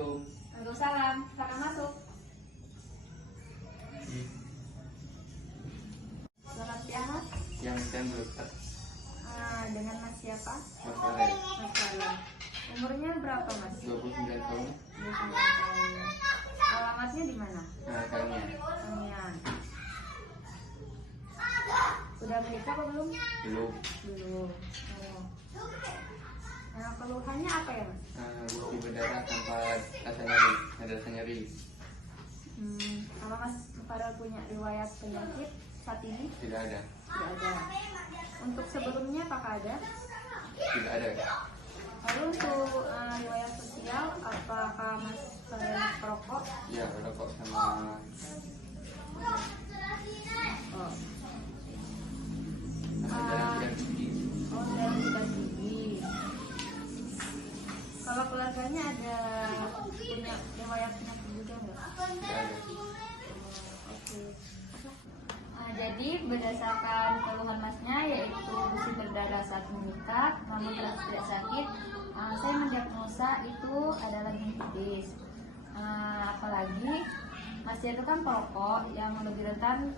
Assalamualaikum. Waalaikumsalam. Silakan masuk. Selamat siang, Mas. Yang dokter. Dengan Mas siapa? Mas Farel. Mas Farel. Umurnya berapa, Mas? 29 tahun. 29 tahun. Alamatnya di mana? Kalian. Kalian. Udah menikah apa belum? Belum. Belum. Oh. Keluhannya apa ya, Mas? Gusi berdarah tanpa rasa nyeri. Ada rasa nyeri. Kalau Mas Farel punya riwayat penyakit saat ini? Tidak ada. Tidak ada. Untuk sebelumnya apakah ada? Tidak ada. Lalu untuk riwayat sosial, apakah Mas Farel perokok? Ya, rokok sama. Oh. Jarang gigi. Oh, jarang sikat gigi. Kalau keluarganya ada punya riwayat penyakit juga nggak? Tidak ada. Oke. Jadi berdasarkan keluhan Masnya yaitu gusi berdarah saat menikah, namun tidak sakit, saya mendiagnosa itu adalah gingivitis. Apalagi Masnya itu kan perokok yang lebih rentan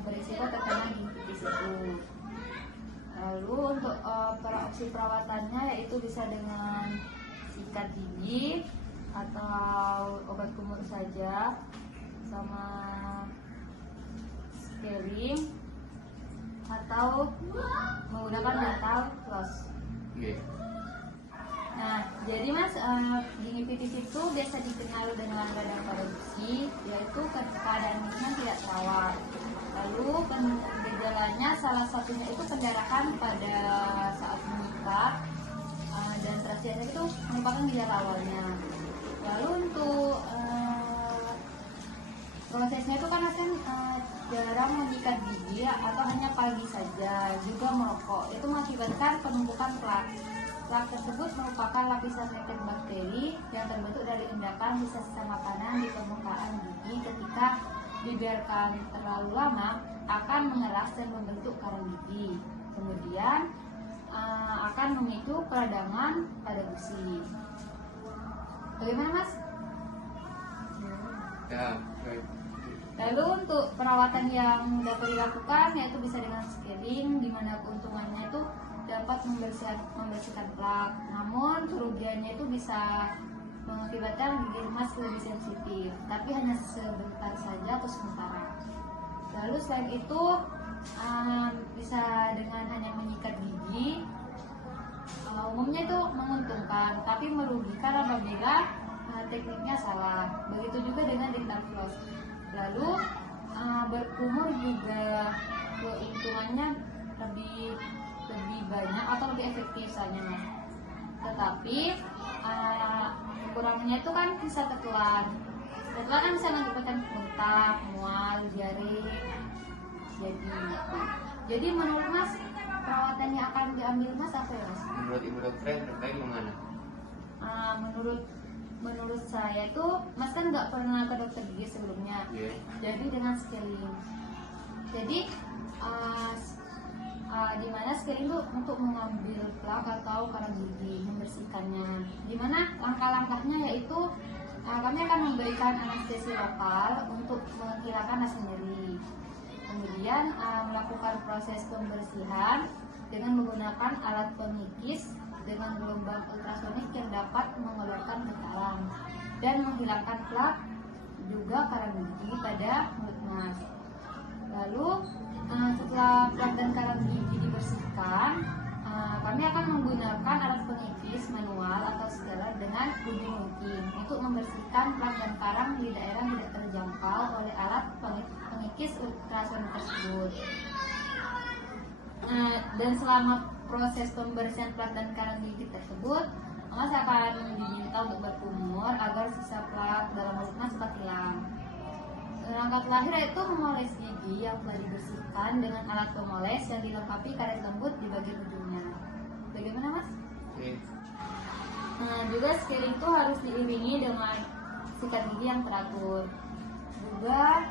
berisiko terkena gingivitis itu. Lalu untuk opsi perawatannya yaitu bisa dengan sikat gigi atau obat kumur saja, sama scaling atau menggunakan dental floss. Oke. Nah, jadi Mas, gingivitis itu biasa dikenal dengan radang pada gusi, yaitu keadaan giginya tidak terawat. Lalu gejalanya salah satunya itu pendarahan pada saat menikah, dan terasianya itu merupakan gejala awalnya. Lalu untuk prosesnya itu kan jarang menyikat gigi atau hanya pagi saja, juga merokok. Itu mengakibatkan penumpukan plak. Plak tersebut merupakan lapisan lepet bakteri yang terbentuk dari endapan sisa-sisa makanan di permukaan gigi. Ketika dibiarkan terlalu lama akan mengeras dan membentuk karang gigi. Kemudian akan memicu peradangan pada gusi. Bagaimana, Mas? Ya, baik. Lalu untuk perawatan yang dapat dilakukan yaitu bisa dengan scaling, di mana keuntungannya itu dapat membersihkan plak. Namun kerugiannya itu bisa mengakibatkan gigi emas lebih sensitif, tapi hanya sebentar saja atau sementara. Lalu selain itu bisa dengan hanya menyikat gigi. Umumnya itu menguntungkan, tapi merugikan apabila tekniknya salah. Begitu juga dengan dental floss. Lalu berkumur juga keuntungannya lebih banyak atau lebih efektif saja, Mas. Tetapi kekurangannya itu kan bisa tetelan. Tetelan kan bisa mengakibatkan muntah, mual, diare. Jadi menurut Mas, perawatan yang akan diambil Mas apa ya, Mas? Menurut Ibu dokter yang terbaik mana? Menurut saya itu Mas kan nggak pernah ke dokter gigi sebelumnya. Yeah. Jadi dengan scaling. Jadi di mana scaling itu untuk mengambil plak atau karang gigi, membersihkannya. Di mana langkah-langkahnya yaitu kami akan memberikan anestesi lokal untuk menghilangkan rasa nyeri. Kemudian melakukan proses pembersihan dengan menggunakan alat pengikis dengan gelombang ultrasonik yang dapat mengeluarkan getaran dan menghilangkan plak juga karang gigi pada mulut Mas. Lalu setelah plak dan karang gigi dibersihkan, kami akan menggunakan alat pengikis manual atau scaler dengan ujung mungkin untuk membersihkan plak dan karang di daerah yang tidak terjangkau oleh alat pengikis ultrasonik tersebut. Dan selama proses pembersihan plak dan karang gigi tersebut, Mas akan diminta untuk berkumur agar sisa plak dalam mulut Mas cepat hilang. Langkah terakhir yaitu memoles gigi yang telah dibersihkan dengan alat pemoles yang dilengkapi karet lembut di bagian ujungnya. Bagaimana, Mas? Oke. Juga scaling itu harus diiringi dengan sikat gigi yang teratur. Juga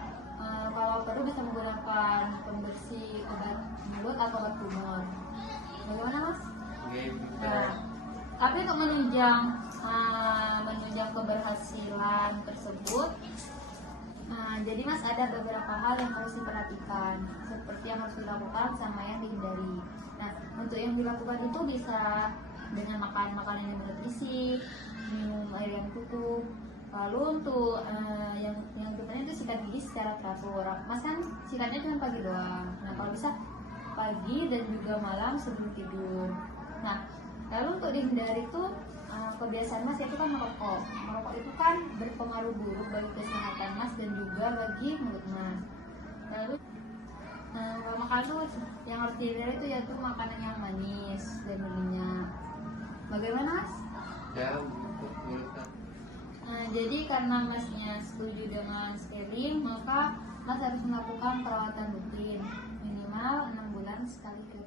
kalau perlu bisa menggunakan pembersih obat mulut atau obat kumur. Bagaimana, Mas? Oke. Nah, tapi untuk menunjang keberhasilan keberhasilan tersebut, nah, jadi Mas ada beberapa hal yang harus diperhatikan, seperti yang harus dilakukan sama yang dihindari. Nah, untuk yang dilakukan itu bisa dengan makan makanan yang bergizi, minum air yang cukup. Lalu untuk yang kemudian itu sikat gigi secara teratur. Mas kan sikatnya cuma pagi doang. Nah, kalau bisa pagi dan juga malam sebelum tidur. Nah, lalu untuk dihindari itu kebiasaan Mas itu kan merokok. Merokok itu kan berpengaruh buruk bagi kesehatan Mas dan juga bagi mulut Mas. Lalu kalau makan tuh yang harus dihindari itu yaitu makanan yang manis dan berminyak. Bagaimana Mas? Ya, untuk menurut Jadi karena Masnya setuju dengan scaling, maka Mas harus melakukan perawatan rutin minimal 6 bulan sekali ke